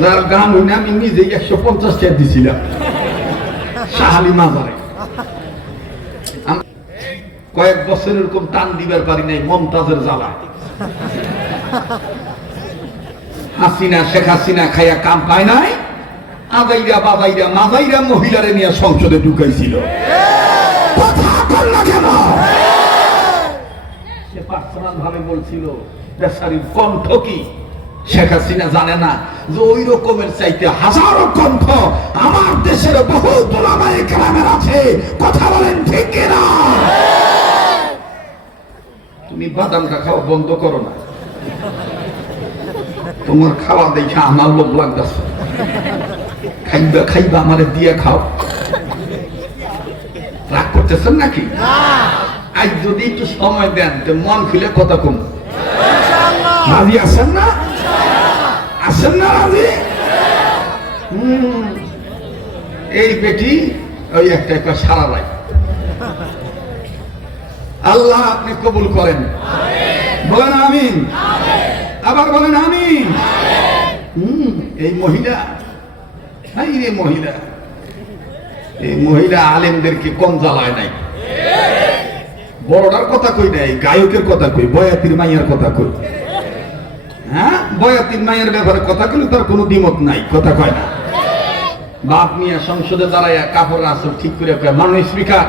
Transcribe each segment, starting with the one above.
যার গান হইনা আমি নিজেই 150 টাকা দিছিলাম শাহালি মাজারে। কয়েক বছর এরকম টান দিবার পারি নাই মমতাজের জ্বালা। হাসিনা শেখ হাসিনা খাইয়া কাম পায় নাই, আদাইরা বাদাইরা মাদাইরা মহিলারে নিয়ে সংসদে ঢুকাইছিল। কথা বল না কেন? সে পার্সোনাল ভাবে বলছিল বেচারির কণ্ঠ কি শেখ হাসিনা জানে না যে ওই রকমের চাইতে হাজারো কণ্ঠ আমার দেশের বহু ওলামায়ে কেরামের আছে। কথা বলেন ঠিক কিনা? তুমি বাদামটা খাওয়া বন্ধ করো না, তোমার খাওয়া দেখে আমার লোভ লাগতেছে। খাইবা খাইবা আমারে দিয়ে খাও। রাগ করতেছেন নাকি? আজ যদি একটু সময় দেন তো মন খুলে কথা কম। রাজি আছেন না? আছেন না রাজি? এই বেটি ওই একটা সারা রায় আল্লাহ আপনি কবুল করেন। বলেন আমিন। আবার বলেন আমিন। এই মহিলা, এই মহিলা আলেমদেরকে কম জ্বালায় নাই। বড়টার কথা কই নাই, গায়কের কথা কই, বয়াতির মাইয়ার কথা কই। হ্যাঁ, বয়াতির মাইয়ার ব্যাপারে কথা কইলে তার কোনো দ্বিমত নাই, কথা কয় না। বাপ মিয়া সংসদে দাঁড়াইয়া কাপড় আসল ঠিক করে কয়, মাননীয় স্পিকার,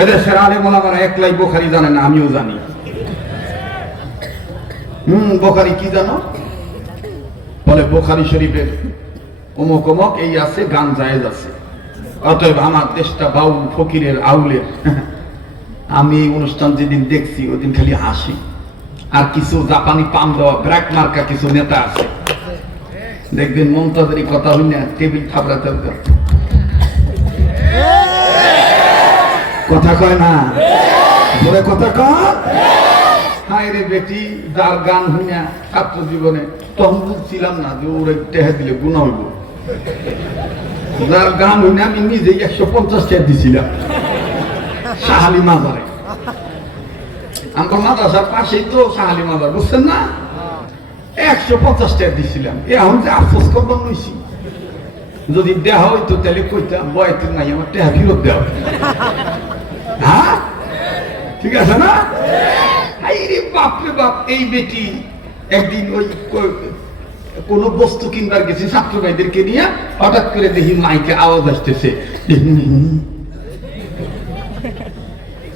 এদেশের আলেম ওলামারা একলাই বুখারী জানে না, আমিও জানি। বুখারী কি জানো? বলে বুখারী শরীফের অমুক অমুক এই আছে, গান জায়েজ আছে। অতএব আমার দেশটা বাউল ফকিরের আউলের। আমি এই অনুষ্ঠান যেদিন দেখছি ওদিন খালি হাসি। আর কিছু জাপানি পাম দেওয়া ব্র্যাক মার্কা কিছু নেতা আছে, দেখবেন মমতাজের কথা হই না টেবিল থাবড়াতে কথা কয় না, ধরে কথা কয়। হায় রে বেটি, যার গান হইনা ছাত্র জীবনে তখন বুঝছিলাম না যে ওরা টেহা দিলে গুণা হইব। যার গান হইনা আমি নিজেই 150 টাকা দিছিলাম শাহালি মাজারে। আমার মাদ্রাসার পাশেই তো শাহালি মাজার, বুঝছেন না? 150 টাকা দিছিলাম। এখন যে আফসোস করবার নইছি, যদি দেওয়া হইতো তাহলে কইতাম বয়াতির নাই আমার টেহা ফিরত দেওয়া। হ্যাঁ ঠিক আছে না? বাপরে বাপ, এই বেটি একদিন ওই কোন বস্তু কিনবার গেছে ছাত্র ভাইদেরকে নিয়ে, হঠাৎ করে দেখি মাইকে আওয়াজ আসতেছে।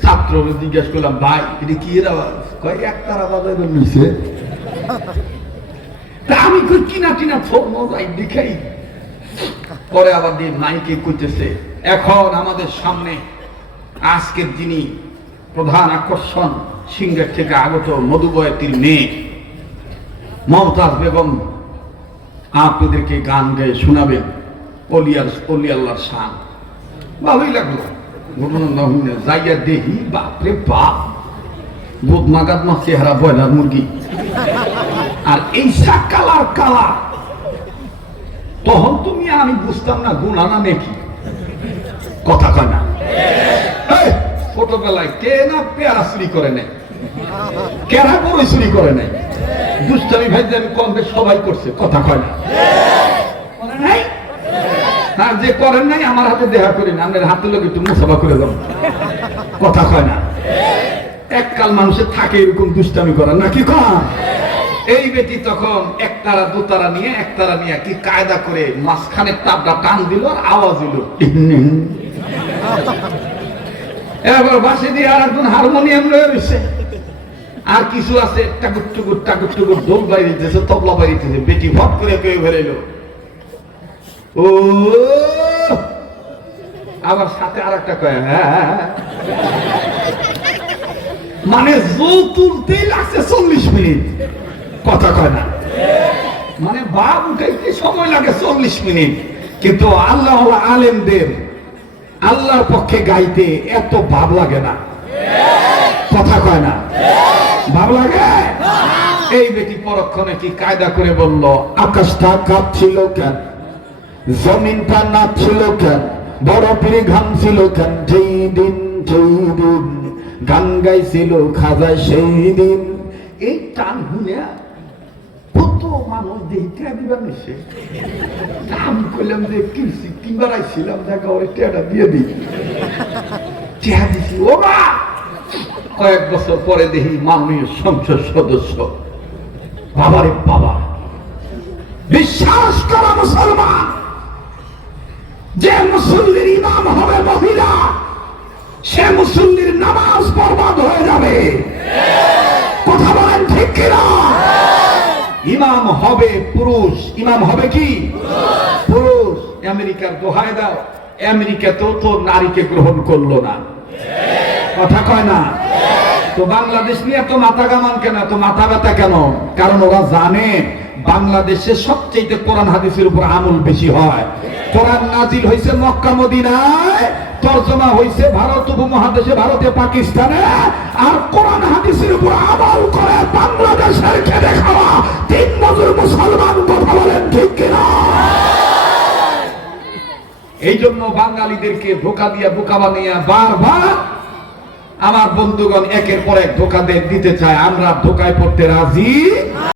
ছাত্র জিজ্ঞাসা করলাম, ভাই এটা কি এর আওয়াজ? কয় একটার আওয়াজ এবার নিছে। আমি কই কিনা টিনা ছোট মজাই দেখাই। পরে আবার দিয়ে মাইকে কইতেছে, এখন আমাদের সামনে আজকের যিনি প্রধান আকর্ষণ সিঙ্গার থেকে আগত মধুবয়াতির মেয়ে মমতাজ বেগম আপনাদেরকে গান গেয়ে শোনাবেন। অলি আল্লাহর শান। ভালোই লাগলো। ঘটনা না হইলে যাইয়া দেখি, বাপরে বাপ, বোধমাগাদমা চেহারা ব্রয়লার মুরগি, আর এই কালার কালা। তখন তুমি আমি বুঝতাম না গুণা না নাকি, কথা কয় না। ছোটবেলায় কে না পেয়ারা চুরি করে নাই, কেরা বড় চুরি করে নাই, দুষ্টামি ভাই আমি কম বেশ সবাই করছে, কথা কয় না। আর যে করেন নাই আমার হাতে দেখা করি না, আপনার হাতে লোক একটু মুসাফা করে দাও, কথা কয় না। এককাল মানুষের থাকে এরকম দুষ্টামি করার নাকি কম। এই বেটি তখন একতারা দুতারা নিয়ে কি কায়দা করে মাঝখানে তাবটা টান দিল, আর আওয়াজ দিল। এবার বাসে দিয়ে আর একজন হারমোনিয়াম রয়ে রয়েছে, আর কিছু আছে টাকুর টুকুর ঢোল বাইরেছে, তবলা বাইরেছে। বেটি ভট করে কেউ বেরোইল। ও আবার সাথে আর একটা কয়, হ্যাঁ, মানে জোর তুলতেই লাগছে 40 মিনিট, কথা কয় না। মানে বাপ উঠাইতে সময় লাগে 40 মিনিট, কিন্তু আল্লাহ আলেমদের আল্লাহর পক্ষে গাইতে এত ভাব লাগে না, কথা কয় না। ভাব লাগে? এই বেটি পরক্ষণে কি কায়দা করে বলল, আকাশটা কাঁপছিল কেন, জমিনটা নাচছিল কেন, বরফের ঘামছিল কেন, যেই দিন গান গাইছিল খাজা সেই দিন। এই টান হুনে কত মানুষ দেখি টিয়া দিবা নিছে। আমি কইলাম যে কিনবার আইছিলাম, দেখা ওই টিয়াটা দিয়ে দিই। টিয়া দিছি, ও মা! কয়েক বছর পরে দেখি মাননীয় সংসদ সদস্য। বাবারে বাবা, বিশ্বাস করা মুসলমান, যে মুসল্লির ইমাম হবে মহিলা, সে মুসল্লির নামাজ বরবাদ হয়ে যাবে। কথা বলেন ঠিক কিনা? ইমাম হবে পুরুষ। ইমাম হবে কি? পুরুষ। আমেরিকার দোহাই দাও, আমেরিকাতেও তো নারীকে গ্রহণ করলো না। কথা কয় না? তো বাংলাদেশ নিয়ে এত মাথা গামান কেন, এত মাথা ব্যথা কেন? কারণ ওরা জানে বাংলাদেশে সবচেয়ে কোরআন হাদিসের উপর আমল বেশি হয়। কোরআন নাজিল হয়েছে মক্কা মদিনায়, তরজমা হয়েছে ভারত উপমহাদেশে, ভারতে, পাকিস্তানে। আর কোরআন হাদিসের উপর আমল করে বাংলাদেশের খেটে খাওয়া তিন মজুর মুসলমান। কথা বলেন ঠিক কিনা? এই জন্য বাঙালিদেরকে ধোঁকা দিয়া বোকা বানিয়ে বারবার আমার বন্ধুগণ একের পর এক ধোঁকা দিতে চায়। আমরা ধোঁকায় পড়তে রাজি।